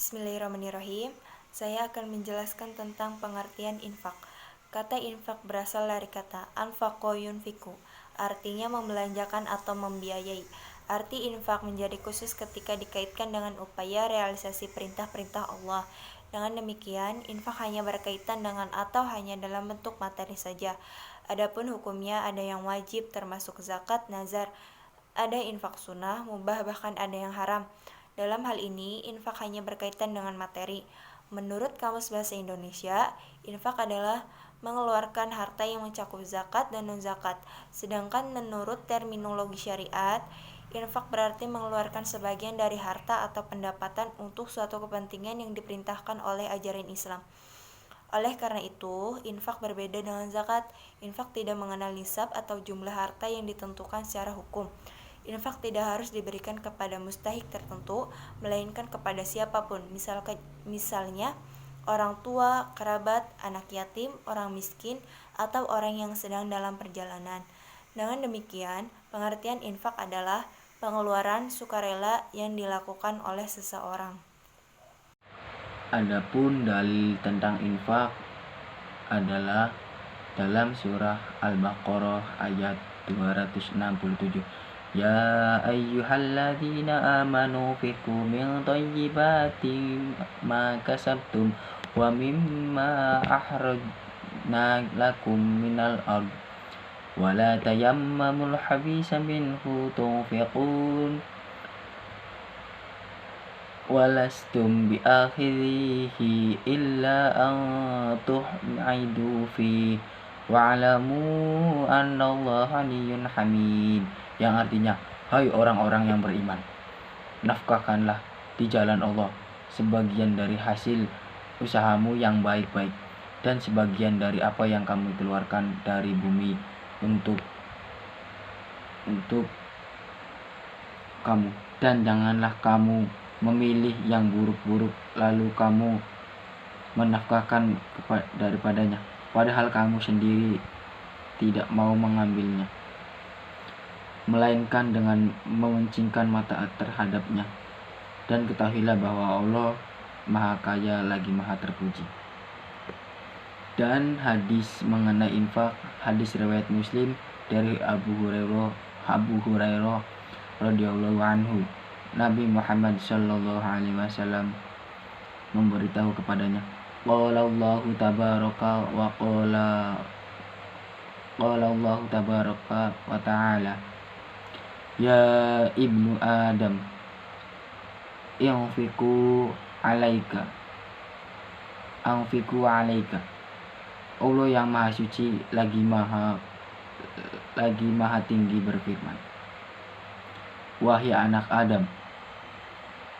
Bismillahirrahmanirrahim. Saya akan menjelaskan tentang pengertian infak. Kata infak berasal dari kata anfaqo yunfiku, artinya membelanjakan atau membiayai. Arti infak menjadi khusus ketika dikaitkan dengan upaya realisasi perintah-perintah Allah. Dengan demikian, infak hanya berkaitan dengan atau hanya dalam bentuk materi saja. Adapun hukumnya ada yang wajib termasuk zakat, nazar, ada infak sunnah, mubah, bahkan ada yang haram. Dalam hal ini, infak hanya berkaitan dengan materi. Menurut Kamus Bahasa Indonesia, infak adalah mengeluarkan harta yang mencakup zakat dan non-zakat. Sedangkan menurut terminologi syariat, infak berarti mengeluarkan sebagian dari harta atau pendapatan untuk suatu kepentingan yang diperintahkan oleh ajaran Islam. Oleh karena itu, infak berbeda dengan zakat. Infak tidak mengenal nisab atau jumlah harta yang ditentukan secara hukum. Infak tidak harus diberikan kepada mustahik tertentu, melainkan kepada siapapun, misalnya orang tua, kerabat, anak yatim, orang miskin, atau orang yang sedang dalam perjalanan. Dengan demikian, pengertian infak adalah pengeluaran sukarela yang dilakukan oleh seseorang. Adapun dalil tentang infak adalah dalam surah Al-Baqarah ayat 267. Ya ayyuhalladzina amanu fiku min thayyibati ma kasabtum wa mimma akhrajna lakum minal ard wa la tayammamul habisa minhu tunfiqun walastum biakhirihi illa an tuh'idu fi wa'lamu annallaha ghaniyyun hamid, yang artinya, hai orang-orang yang beriman, nafkahkanlah di jalan Allah sebagian dari hasil usahamu yang baik-baik dan sebagian dari apa yang kamu keluarkan dari bumi untuk kamu, dan janganlah kamu memilih yang buruk-buruk lalu kamu menafkahkan daripadanya, padahal kamu sendiri tidak mau mengambilnya, melainkan dengan memencingkan mata terhadapnya. Dan ketahuilah bahwa Allah Maha Kaya lagi Maha Terpuji. Dan hadis mengenai infak, hadis riwayat Muslim dari Abu Hurairah radhiyallahu anhu, Nabi Muhammad sallallahu alaihi wasallam memberitahu kepadanya, qala Allahu tabaraka wa ta'ala, ya ibnu Adam, anfiku alaika. Allah yang maha suci lagi maha tinggi berfirman, wahai anak Adam,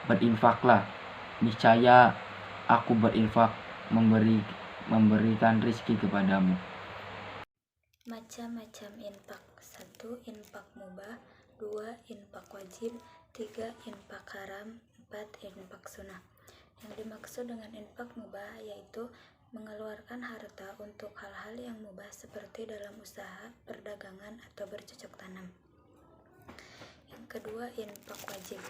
berinfaklah, niscaya aku berinfak memberikan rezeki kepadamu. Macam-macam infak. 1. Infak mubah. 2. Infak wajib. 3. Infak haram. 4. Infak sunnah. Yang dimaksud dengan infak mubah yaitu mengeluarkan harta untuk hal-hal yang mubah seperti dalam usaha, perdagangan, atau bercocok tanam. Yang kedua, infak wajib,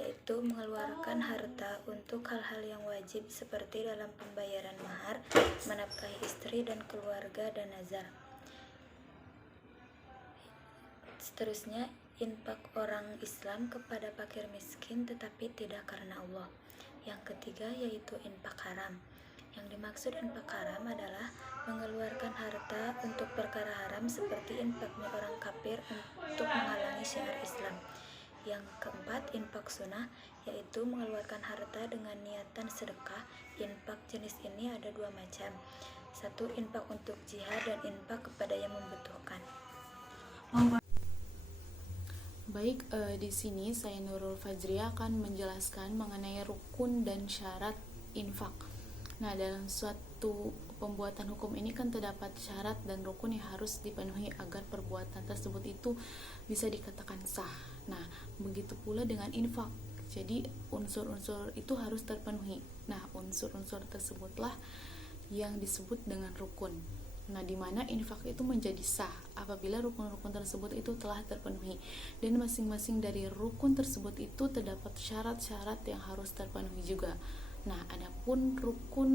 yaitu mengeluarkan harta untuk hal-hal yang wajib seperti dalam pembayaran mahar, menafkahi istri dan keluarga, dan nazar. Seterusnya, infak orang Islam kepada fakir miskin tetapi tidak karena Allah. Yang ketiga yaitu infak haram. Yang dimaksud infak haram adalah mengeluarkan harta untuk perkara haram seperti infaknya orang kafir untuk menghalangi syiar Islam. Yang keempat, infak sunnah, yaitu mengeluarkan harta dengan niatan sedekah. Infak jenis ini ada dua macam. 1. Infak untuk jihad dan infak kepada yang membutuhkan. Baik, di sini saya Nurul Fajriya akan menjelaskan mengenai rukun dan syarat infak. Nah, dalam suatu pembuatan hukum ini kan terdapat syarat dan rukun yang harus dipenuhi agar perbuatan tersebut itu bisa dikatakan sah. Nah, begitu pula dengan infak. Jadi, unsur-unsur itu harus terpenuhi. Nah, unsur-unsur tersebutlah yang disebut dengan rukun. Nah, di mana infak itu menjadi sah apabila rukun-rukun tersebut itu telah terpenuhi, dan masing-masing dari rukun tersebut itu terdapat syarat-syarat yang harus terpenuhi juga. Nah, adapun rukun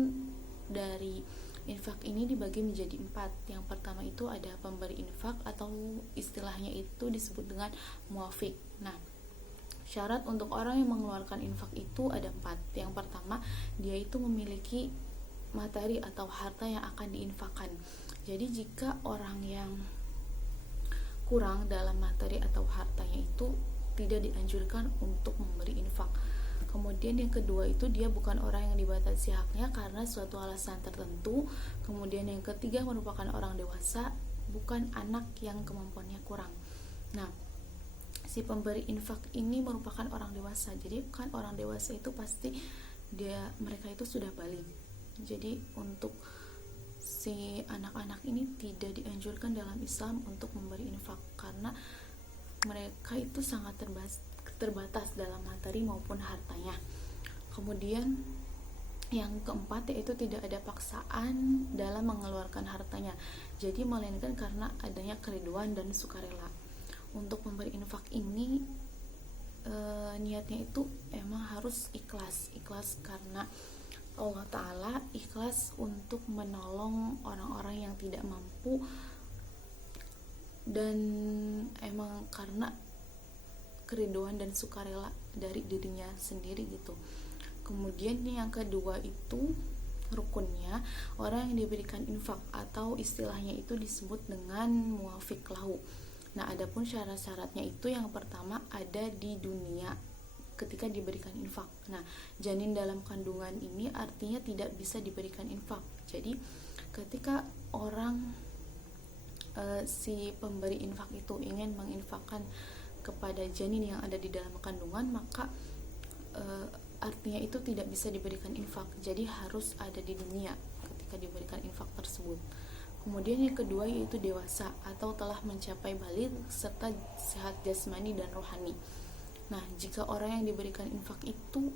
dari infak ini dibagi menjadi 4. Yang pertama itu ada pemberi infak atau istilahnya itu disebut dengan muafik. Nah, syarat untuk orang yang mengeluarkan infak itu ada 4. Yang pertama, dia itu memiliki materi atau harta yang akan diinfakkan. Jadi jika orang yang kurang dalam materi atau hartanya itu tidak dianjurkan untuk memberi infak. Kemudian yang kedua itu dia bukan orang yang dibatasi haknya karena suatu alasan tertentu. Kemudian yang ketiga merupakan orang dewasa, bukan anak yang kemampuannya kurang. Nah, si pemberi infak ini merupakan orang dewasa. Jadi kan orang dewasa itu pasti mereka itu sudah balik. Jadi untuk si anak-anak ini tidak dianjurkan dalam Islam untuk memberi infak karena mereka itu sangat terbatas dalam materi maupun hartanya. Kemudian yang keempat yaitu tidak ada paksaan dalam mengeluarkan hartanya, jadi melainkan karena adanya keriduan dan sukarela. Untuk memberi infak ini niatnya itu emang harus ikhlas karena Allah Ta'ala, ikhlas untuk menolong orang-orang yang tidak mampu, dan emang karena keriduan dan sukarela dari dirinya sendiri gitu. Kemudian yang kedua itu rukunnya, orang yang diberikan infak atau istilahnya itu disebut dengan muafik lahu. Nah, adapun syarat-syaratnya itu yang pertama ada di dunia ketika diberikan infak. Nah, janin dalam kandungan ini artinya tidak bisa diberikan infak. Jadi ketika orang si pemberi infak itu ingin menginfakkan kepada janin yang ada di dalam kandungan, maka artinya itu tidak bisa diberikan infak. Jadi harus ada di dunia ketika diberikan infak tersebut. Kemudian yang kedua yaitu dewasa atau telah mencapai baligh serta sehat jasmani dan rohani. Nah, jika orang yang diberikan infak itu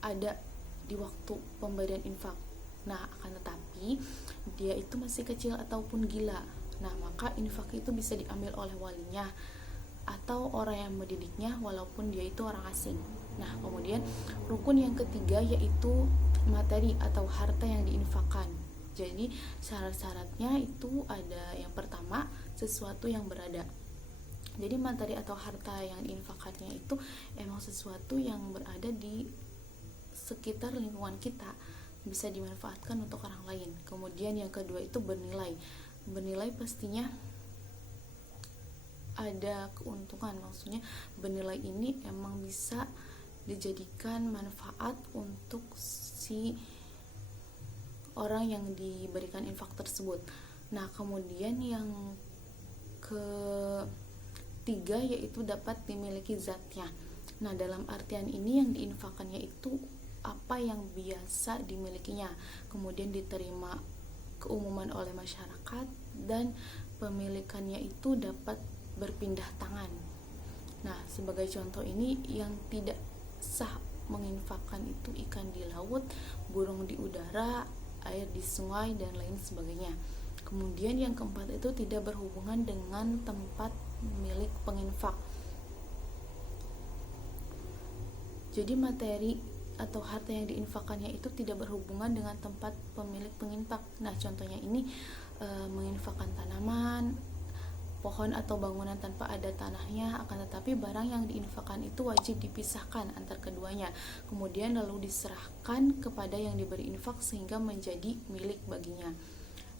ada di waktu pemberian infak, nah akan tetapi dia itu masih kecil ataupun gila, nah maka infak itu bisa diambil oleh walinya atau orang yang mendidiknya walaupun dia itu orang asing. Nah, kemudian rukun yang ketiga yaitu materi atau harta yang diinfakkan. Jadi syarat-syaratnya itu ada yang pertama sesuatu yang berada. Jadi materi atau harta yang diinfakkannya itu emang sesuatu yang berada di sekitar lingkungan kita, bisa dimanfaatkan untuk orang lain. Kemudian yang kedua itu bernilai. Bernilai pastinya ada keuntungan, maksudnya bernilai ini emang bisa dijadikan manfaat untuk si orang yang diberikan infak tersebut. Nah, kemudian yang ketiga yaitu dapat dimiliki zatnya. Nah, dalam artian ini yang diinfakkannya itu apa yang biasa dimilikinya, kemudian diterima keumuman oleh masyarakat, dan pemilikannya itu dapat berpindah tangan. Nah, sebagai contoh ini yang tidak sah menginfakkan itu ikan di laut, burung di udara, air di sungai, dan lain sebagainya. Kemudian yang keempat itu tidak berhubungan dengan tempat milik penginfak. Jadi materi atau harta yang diinfakkannya itu tidak berhubungan dengan tempat pemilik penginfak. Nah, contohnya ini menginfakkan tanaman, pohon atau bangunan tanpa ada tanahnya, akan tetapi barang yang diinfakkan itu wajib dipisahkan antar keduanya, kemudian lalu diserahkan kepada yang diberi infak sehingga menjadi milik baginya.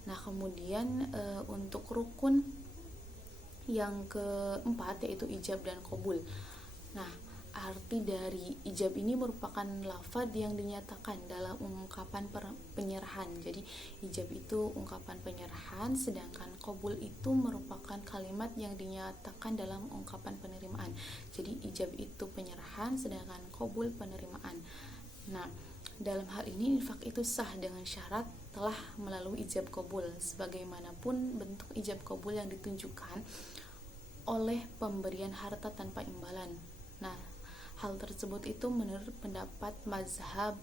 Nah, kemudian untuk rukun yang keempat yaitu ijab dan qabul. Nah, arti dari ijab ini merupakan lafaz yang dinyatakan dalam ungkapan penyerahan. Jadi ijab itu ungkapan penyerahan, sedangkan qabul itu merupakan kalimat yang dinyatakan dalam ungkapan penerimaan. Jadi ijab itu penyerahan, sedangkan qabul penerimaan. Nah, dalam hal ini infak itu sah dengan syarat telah melalui ijab qabul, sebagaimanapun bentuk ijab qabul yang ditunjukkan oleh pemberian harta tanpa imbalan. Nah, hal tersebut itu menurut pendapat mazhab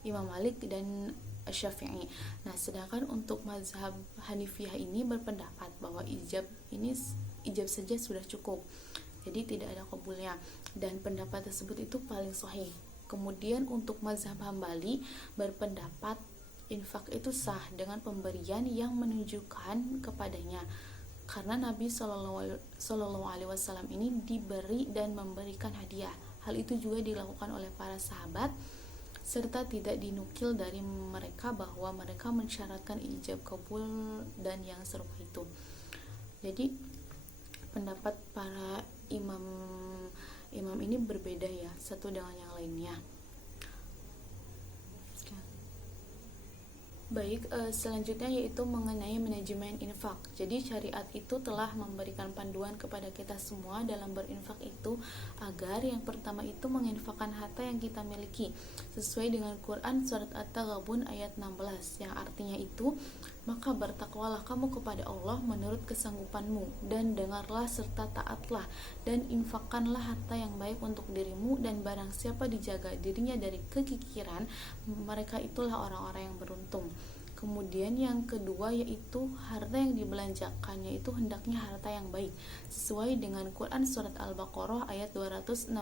Imam Malik dan Syafi'i. Nah, sedangkan untuk mazhab Hanifiyah ini berpendapat bahwa ijab saja sudah cukup, jadi tidak ada qabulnya, dan pendapat tersebut itu paling sahih. Kemudian untuk mazhab Hambali berpendapat infak itu sah dengan pemberian yang menunjukkan kepadanya, karena Nabi Shallallahu Alaihi Wasallam ini diberi dan memberikan hadiah. Hal itu juga dilakukan oleh para sahabat, serta tidak dinukil dari mereka bahwa mereka mensyaratkan ijab kabul dan yang serupa itu. Jadi pendapat para imam ini berbeda ya, satu dengan yang lainnya. Baik, selanjutnya yaitu mengenai manajemen infak. Jadi syariat itu telah memberikan panduan kepada kita semua dalam berinfak itu, agar yang pertama itu menginfakkan harta yang kita miliki sesuai dengan Quran surat At-Taghabun ayat 16, yang artinya itu, maka bertakwalah kamu kepada Allah menurut kesanggupanmu, dan dengarlah serta taatlah, dan infakkanlah harta yang baik untuk dirimu, dan barang siapa dijaga dirinya dari kekikiran, mereka itulah orang-orang yang beruntung. Kemudian yang kedua yaitu harta yang dibelanjakannya itu hendaknya harta yang baik sesuai dengan Quran surat Al-Baqarah ayat 267,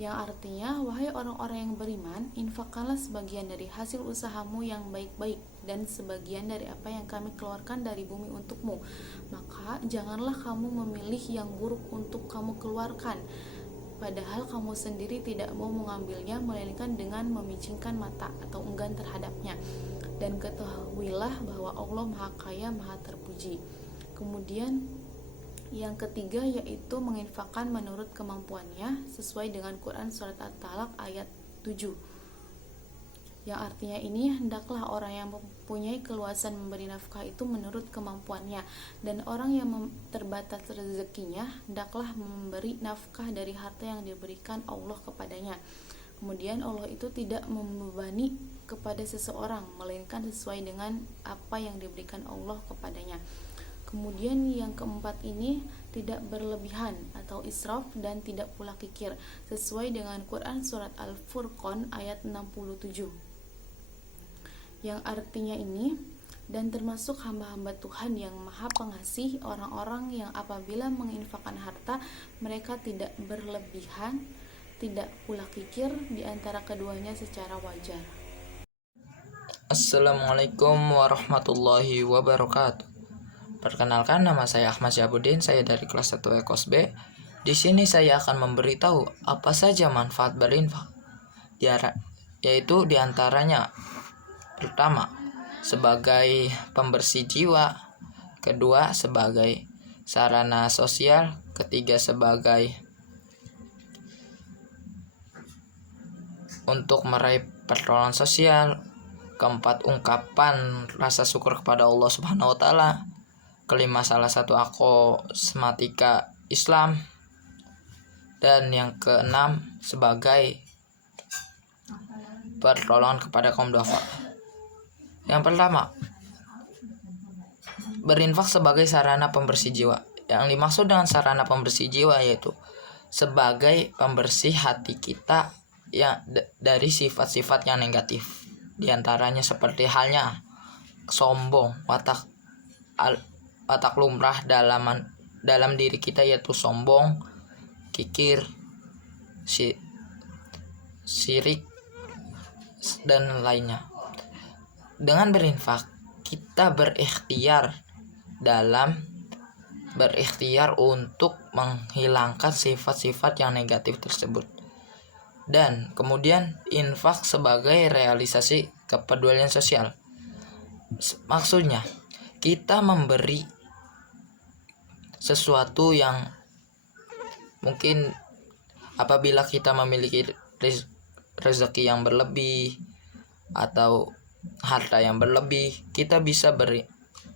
yang artinya, wahai orang-orang yang beriman, infakkanlah sebagian dari hasil usahamu yang baik-baik dan sebagian dari apa yang kami keluarkan dari bumi untukmu. Maka janganlah kamu memilih yang buruk untuk kamu keluarkan, padahal kamu sendiri tidak mau mengambilnya, melainkan dengan memicingkan mata atau enggan terhadapnya. Dan ketahuilah bahwa Allah Maha Kaya, Maha Terpuji. Kemudian yang ketiga yaitu menginfakkan menurut kemampuannya sesuai dengan Quran surat At-Talaq ayat 7, yang artinya ini, hendaklah orang yang mempunyai keluasan memberi nafkah itu menurut kemampuannya, dan orang yang terbatas rezekinya hendaklah memberi nafkah dari harta yang diberikan Allah kepadanya. Kemudian Allah itu tidak membebani kepada seseorang, melainkan sesuai dengan apa yang diberikan Allah kepadanya. Kemudian yang keempat ini tidak berlebihan atau israf dan tidak pula kikir, sesuai dengan Quran surat Al-Furqan ayat 67, yang artinya ini, dan termasuk hamba-hamba Tuhan yang maha pengasih, orang-orang yang apabila menginfakkan harta mereka tidak berlebihan, tidak pula kikir di antara keduanya secara wajar. Assalamualaikum warahmatullahi wabarakatuh. Perkenalkan, nama saya Ahmad Syahbudin, saya dari kelas 1 Ekos B. Di sini saya akan memberitahu apa saja manfaat berinfak. Yaitu diantaranya, pertama, sebagai pembersih jiwa, kedua sebagai sarana sosial, ketiga sebagai untuk meraih pertolongan sosial, keempat ungkapan rasa syukur kepada Allah Subhanahu wa taala, kelima salah satu kosmatika Islam, dan yang keenam sebagai pertolongan kepada kaum duafa. Yang pertama, berinfak sebagai sarana pembersih jiwa. Yang dimaksud dengan sarana pembersih jiwa yaitu sebagai pembersih hati kita yang dari sifat-sifat yang negatif. Di antaranya seperti halnya sombong, watak lumrah dalam diri kita, yaitu sombong, kikir, syirik, dan lainnya. Dengan berinfak kita berikhtiar untuk menghilangkan sifat-sifat yang negatif tersebut. Dan kemudian infak sebagai realisasi kepedulian sosial. Maksudnya kita memberi sesuatu yang mungkin apabila kita memiliki rezeki yang berlebih atau harta yang berlebih, kita bisa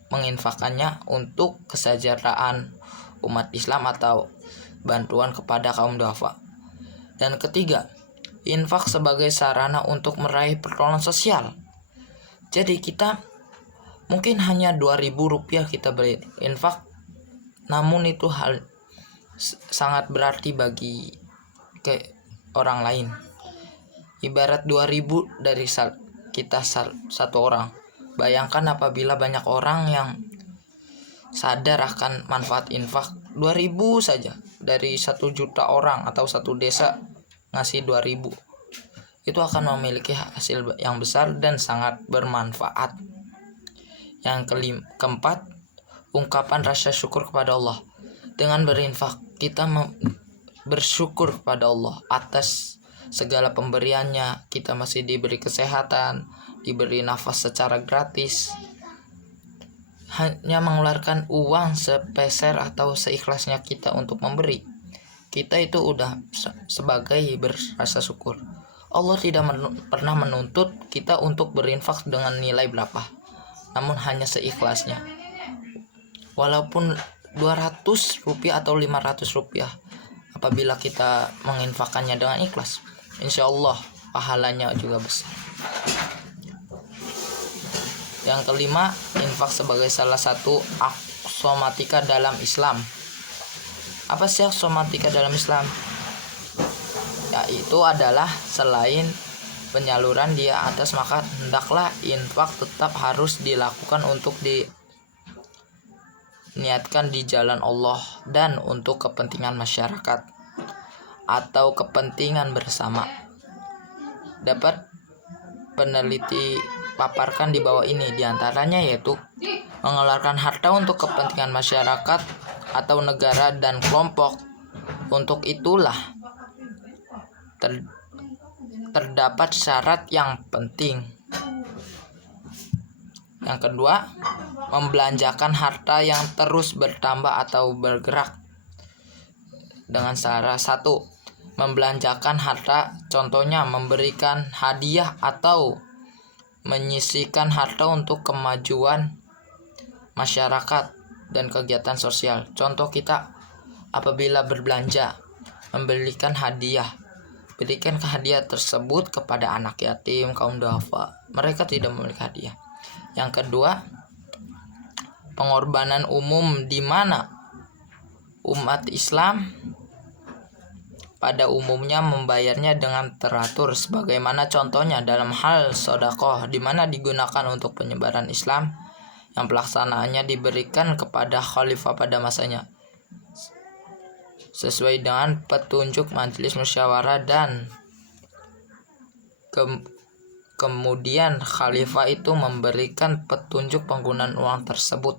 menginfakkannya untuk kesejahteraan umat Islam atau bantuan kepada kaum duafa. Dan ketiga, infak sebagai sarana untuk meraih pertolongan sosial. Jadi kita mungkin hanya 2.000 rupiah kita berinfak, namun itu hal sangat berarti bagi orang lain. Ibarat 2.000 dari kita satu orang. Bayangkan apabila banyak orang yang sadar akan manfaat infak, 2.000 saja dari 1 juta orang atau satu desa ngasih 2.000. itu akan memiliki hasil yang besar dan sangat bermanfaat. Yang keempat, ungkapan rasa syukur kepada Allah. Dengan berinfak, kita bersyukur kepada Allah atas segala pemberiannya. Kita masih diberi kesehatan, diberi nafas secara gratis. Hanya mengeluarkan uang sepeser atau seikhlasnya kita untuk memberi, kita itu udah sebagai berrasa syukur. Allah tidak pernah menuntut kita untuk berinfak dengan nilai berapa, namun hanya seikhlasnya. Walaupun 200 rupiah atau 500 rupiah, apabila kita menginfakannya dengan ikhlas, insya Allah pahalanya juga besar. Yang kelima, infak sebagai salah satu aksomatika dalam Islam. Apa sih aksomatika dalam Islam? Yaitu adalah selain penyaluran dia atas, maka hendaklah infak tetap harus dilakukan untuk diniatkan di jalan Allah dan untuk kepentingan masyarakat atau kepentingan bersama. Dapat peneliti paparkan di bawah ini, diantaranya yaitu mengeluarkan harta untuk kepentingan masyarakat atau negara dan kelompok. Untuk itulah terdapat syarat yang penting. Yang kedua, membelanjakan harta yang terus bertambah atau bergerak dengan cara: 1. Membelanjakan harta, contohnya memberikan hadiah atau menyisihkan harta untuk kemajuan masyarakat dan kegiatan sosial. Contoh kita apabila berbelanja, membelikan hadiah, berikan hadiah tersebut kepada anak yatim, kaum duafa. Mereka tidak memiliki hadiah. Yang kedua, pengorbanan umum, di mana umat Islam pada umumnya membayarnya dengan teratur, sebagaimana contohnya dalam hal sedekah, di mana digunakan untuk penyebaran Islam yang pelaksanaannya diberikan kepada khalifah pada masanya sesuai dengan petunjuk majelis musyawarah, dan kemudian khalifah itu memberikan petunjuk penggunaan uang tersebut.